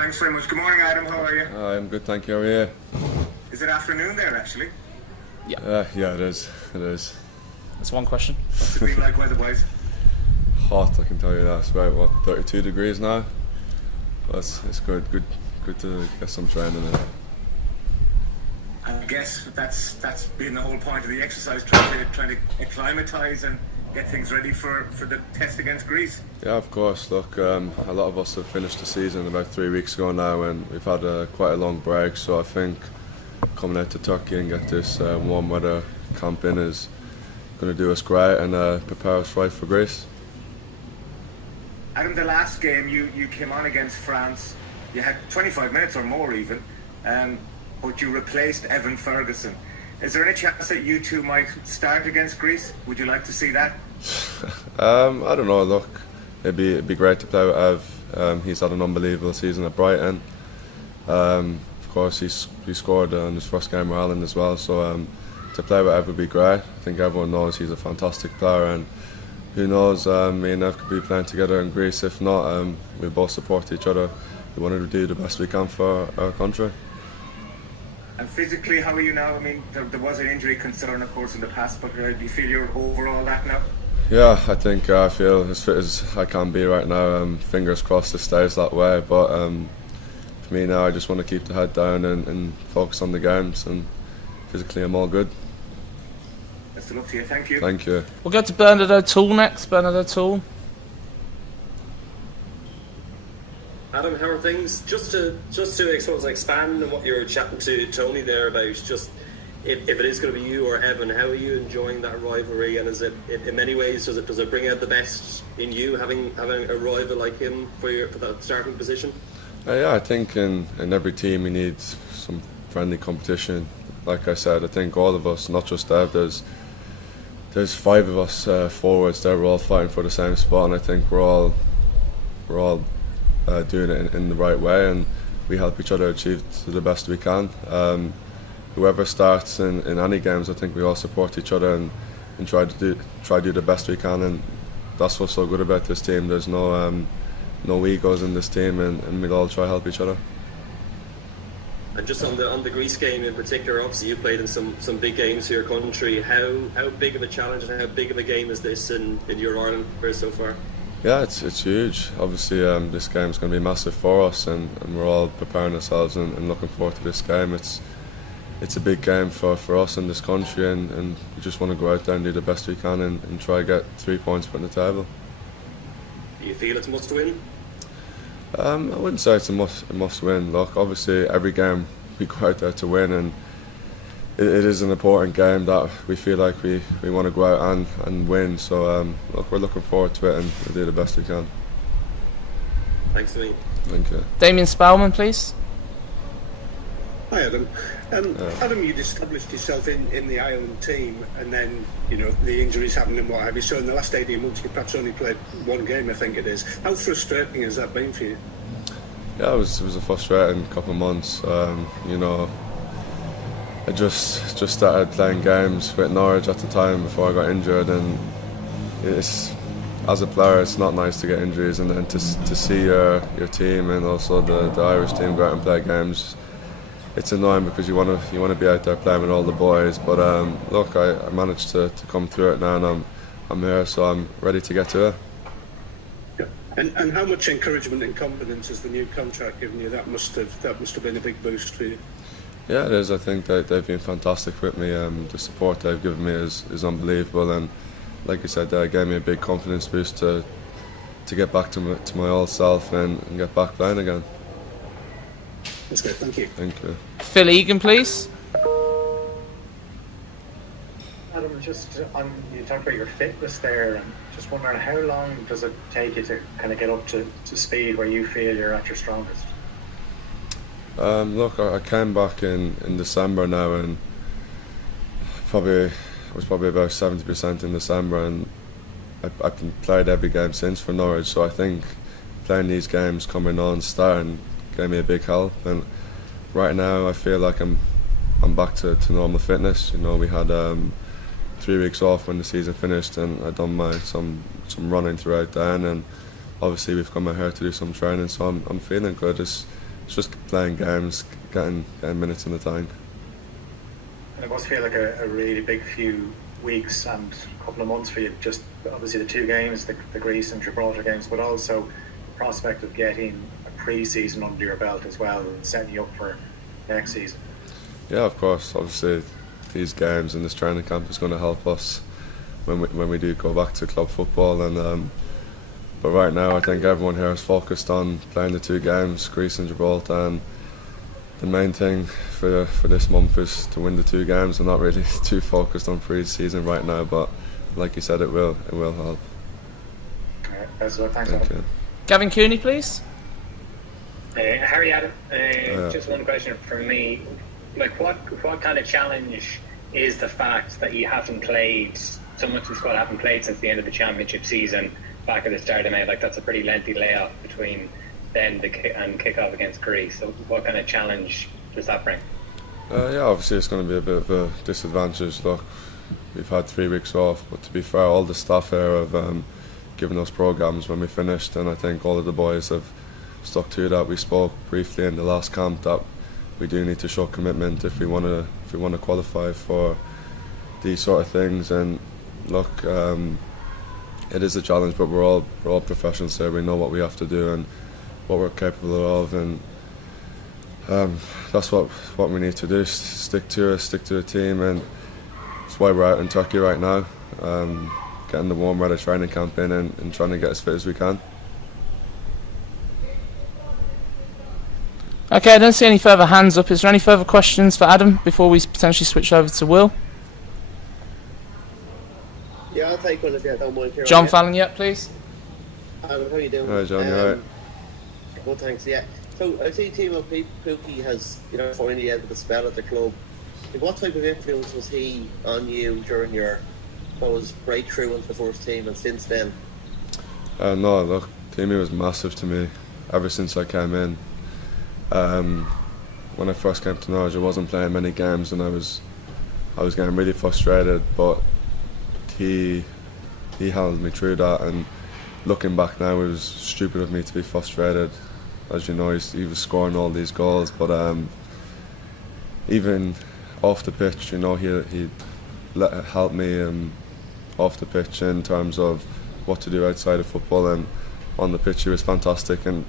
Thanks very much. Good morning, Adam. How are you? I'm good, thank you. How are you? Is it afternoon there, actually? Yeah, it is. It is. That's one question. What's it been like weather-wise? Hot, I can tell you that. It's about 32 degrees now. But it's good to get some training in. I guess that's been the whole point of the exercise, trying to acclimatise and get things ready for the test against Greece. Yeah, of course. Look, a lot of us have finished the season about 3 weeks ago now, and we've had quite a long break. So I think coming out to Turkey and get this warm weather camp in is going to do us great and prepare us right for Greece. Adam, the last game you came on against France, you had 25 minutes or more even, but you replaced Evan Ferguson. Is there any chance that you two might start against Greece? Would you like to see that? I don't know. Look, it'd be great to play with Ev. He's had an unbelievable season at Brighton. Of course, he scored in his first game with Ireland as well. So to play with Ev would be great. I think everyone knows he's a fantastic player, and who knows, me and Ev could be playing together in Greece. If not, we both support each other. We want to do the best we can for our country. And physically, how are you now? I mean, there was an injury concern, of course, in the past, but do you feel you're over all that now? Yeah, I think I feel as fit as I can be right now. Fingers crossed it stays that way. But for me now, I just want to keep the head down and focus on the games. And physically, I'm all good. Best of luck to you. Thank you. Thank you. We'll go to Bernard O'Toole next. Bernard O'Toole. Adam, how are things? Just to I suppose expand on what you were chatting to Tony there about, just if it is going to be you or Evan, how are you enjoying that rivalry? And is it in many ways does it bring out the best in you having a rival like him for that starting position? Yeah, I think in every team we need some friendly competition. Like I said, I think all of us, not just Ev, there's 5 of us forwards there. We're all fighting for the same spot, and I think we're all doing it in the right way, and we help each other achieve to the best we can. Whoever starts in any games, I think we all support each other and try to do the best we can, and that's what's so good about this team. There's no egos in this team, and we'll all try to help each other. And just on the Greece game in particular, obviously you played in some big games for your country. How big of a challenge and how big of a game is this in your Ireland career so far? Yeah, it's huge. Obviously, this game's going to be massive for us, and we're all preparing ourselves and looking forward to this game. It's a big game for us in this country, and we just want to go out there and do the best we can and try to get 3 points put on the table. Do you feel it's a must win? I wouldn't say it's a must win. Look, obviously every game we go out there to win, and it is an important game that we feel like we want to go out and win. So look, we're looking forward to it, and we'll do the best we can. Thanks, Lee. Thank you. Damien Spellman, please. Hi, Adam. Adam, you'd established yourself in the Ireland team, and then the injuries happened and what have you. So in the last 18 months, you perhaps only played 1 game, I think it is. How frustrating has that been for you? Yeah, it was a frustrating couple of months. I just started playing games with Norwich at the time before I got injured, and as a player, it's not nice to get injuries, and then to see your team and also the Irish team go out and play games, it's annoying because you want to be out there playing with all the boys. But look, I managed to come through it now, and I'm here, so I'm ready to get to it. Yeah. And how much encouragement and confidence has the new contract given you? That must have been a big boost for you. Yeah, it is. I think that they've been fantastic with me. The support they've given me is unbelievable, and like you said, they gave me a big confidence boost to get back to my old self and get back playing again. That's good. Thank you. Thank you. Phil Egan, please. Adam, just you talked about your fitness there, and just wondering how long does it take you to kind of get up to speed where you feel you're at your strongest? Look, I came back in December now, and I was probably about 70% in December, and I've played every game since for Norwich. So I think playing these games, coming on, starting, gave me a big help. And right now I feel like I'm back to normal fitness. We had 3 weeks off when the season finished, and I'd done some running throughout then, and obviously we've come out here to do some training, so I'm feeling good. it's just playing games, getting minutes in the tank. And it must feel like a really big few weeks and a couple of months for you. Just obviously the two games, the Greece and Gibraltar games, but also the prospect of getting a pre-season under your belt as well, and setting you up for next season. Yeah, of course. Obviously, these games and this training camp is going to help us when we do go back to club football. And but right now, I think everyone here is focused on playing the two games, Greece and Gibraltar. And the main thing for this month is to win the two games. I'm not really too focused on pre-season right now, but like you said, it will help. Thanks, Thank Adam. you. Gavin Cooney, please. Harry, Adam, just one question from me. Like, what kind of challenge is the fact that you haven't played, so much of the squad haven't played since the end of the championship season back at the start of May? Like, that's a pretty lengthy layoff between then and kick-off against Greece. So what kind of challenge does that bring? Yeah, obviously it's going to be a bit of a disadvantage. Look, we've had 3 weeks off, but to be fair, all the staff here have given us programmes when we finished, and I think all of the boys have stuck to that. We spoke briefly in the last camp that we do need to show commitment if we want to qualify for these sort of things. And look, it is a challenge, but we're all professionals here. We know what we have to do and what we're capable of, and that's what we need to do. Stick to the team, and that's why we're out in Turkey right now, getting the warm weather training camp in and trying to get as fit as we can. Okay, I don't see any further hands up. Is there any further questions for Adam before we potentially switch over to Will? Yeah, I'll take one if you don't mind. John Fallon, yet, please. Adam, how are you doing? Hi John, you alright? Well, thanks. Yeah. So I see Timo Pukki has, finally out of the spell at the club. What type of influence was he on you during your, breakthrough into the first team and since then? No, look, Timo was massive to me ever since I came in. When I first came to Norwich, I wasn't playing many games, and I was getting really frustrated. But he handled me through that. And looking back now, it was stupid of me to be frustrated. As you know, he was scoring all these goals, but even off the pitch, he helped me off the pitch in terms of what to do outside of football, and on the pitch he was fantastic. And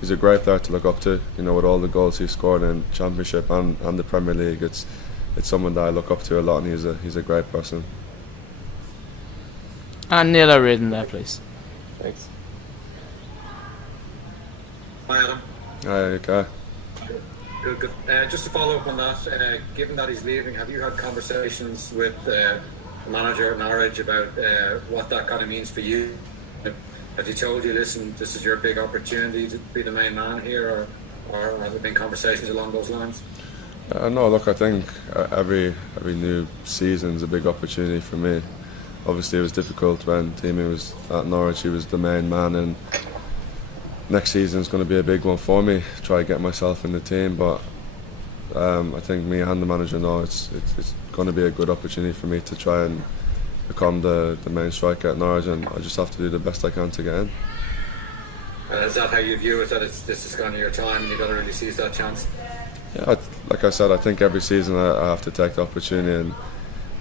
he's a great player to look up to, with all the goals he scored in Championship and the Premier League. It's someone that I look up to a lot, and he's a great person. And Neil O'Riordan there, please. Thanks. Hi, Adam. Hi, okay. Good. Just to follow up on that, given that he's leaving, have you had conversations with the manager at Norwich about what that kind of means for you? Have you told you, listen, this is your big opportunity to be the main man here, or have there been conversations along those lines? No, look, I think every new season's a big opportunity for me. Obviously, it was difficult when Timo was at Norwich. He was the main man, and next season's going to be a big one for me. Try to get myself in the team, but I think me and the manager know it's going to be a good opportunity for me to try and become the main striker at Norwich, and I just have to do the best I can to get in. Is that how you view it, that this is kind of your time and you've got to really seize that chance? Yeah, like I said, I think every season I have to take the opportunity, and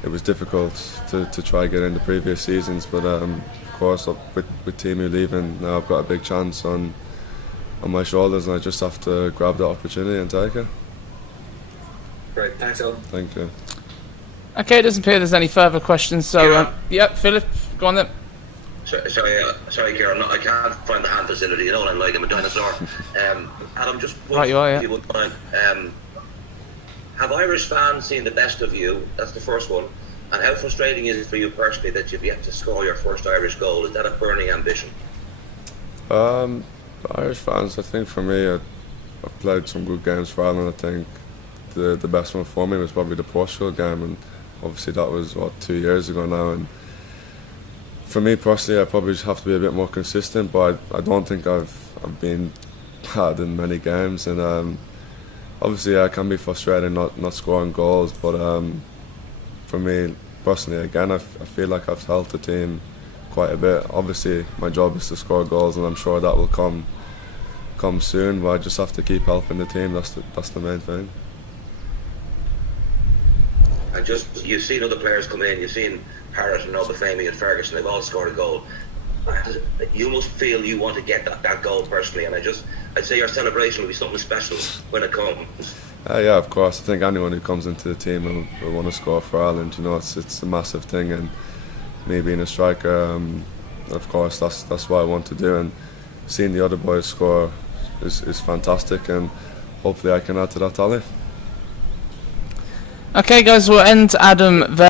it was difficult to try get in the previous seasons, but of course with Timo leaving now, I've got a big chance on my shoulders, and I just have to grab the opportunity and take it. Great, thanks, Alan. Thank you. Okay, it doesn't appear there's any further questions, so yep, Philip, go on then. Sorry, Kieran, I can't find the hand facility. I'm like, I'm a dinosaur. Adam, just right, you are, yeah. one time. Have Irish fans seen the best of you? That's the first one. And how frustrating is it for you personally that you've yet to score your first Irish goal? Is that a burning ambition? Irish fans, I think for me, I've played some good games for Ireland. I think the best one for me was probably the Portugal game, and obviously that was 2 years ago now. And for me personally, I probably just have to be a bit more consistent, but I don't think I've been bad in many games, and obviously I can be frustrated not scoring goals, but for me personally, again, I feel like I've helped the team quite a bit. Obviously my job is to score goals, and I'm sure that will come come soon, but I just have to keep helping the team. That's the main thing. And just, you've seen other players come in, you've seen Parrott and Obafemi and Ferguson, they've all scored a goal. You must feel you want to get that goal personally, and I'd say your celebration will be something special when it comes. Yeah, of course. I think anyone who comes into the team will want to score for Ireland. You know, it's a massive thing, and me being a striker, of course, that's what I want to do. And seeing the other boys score is fantastic, and hopefully I can add to that tally. Okay, guys, we'll end Adam there.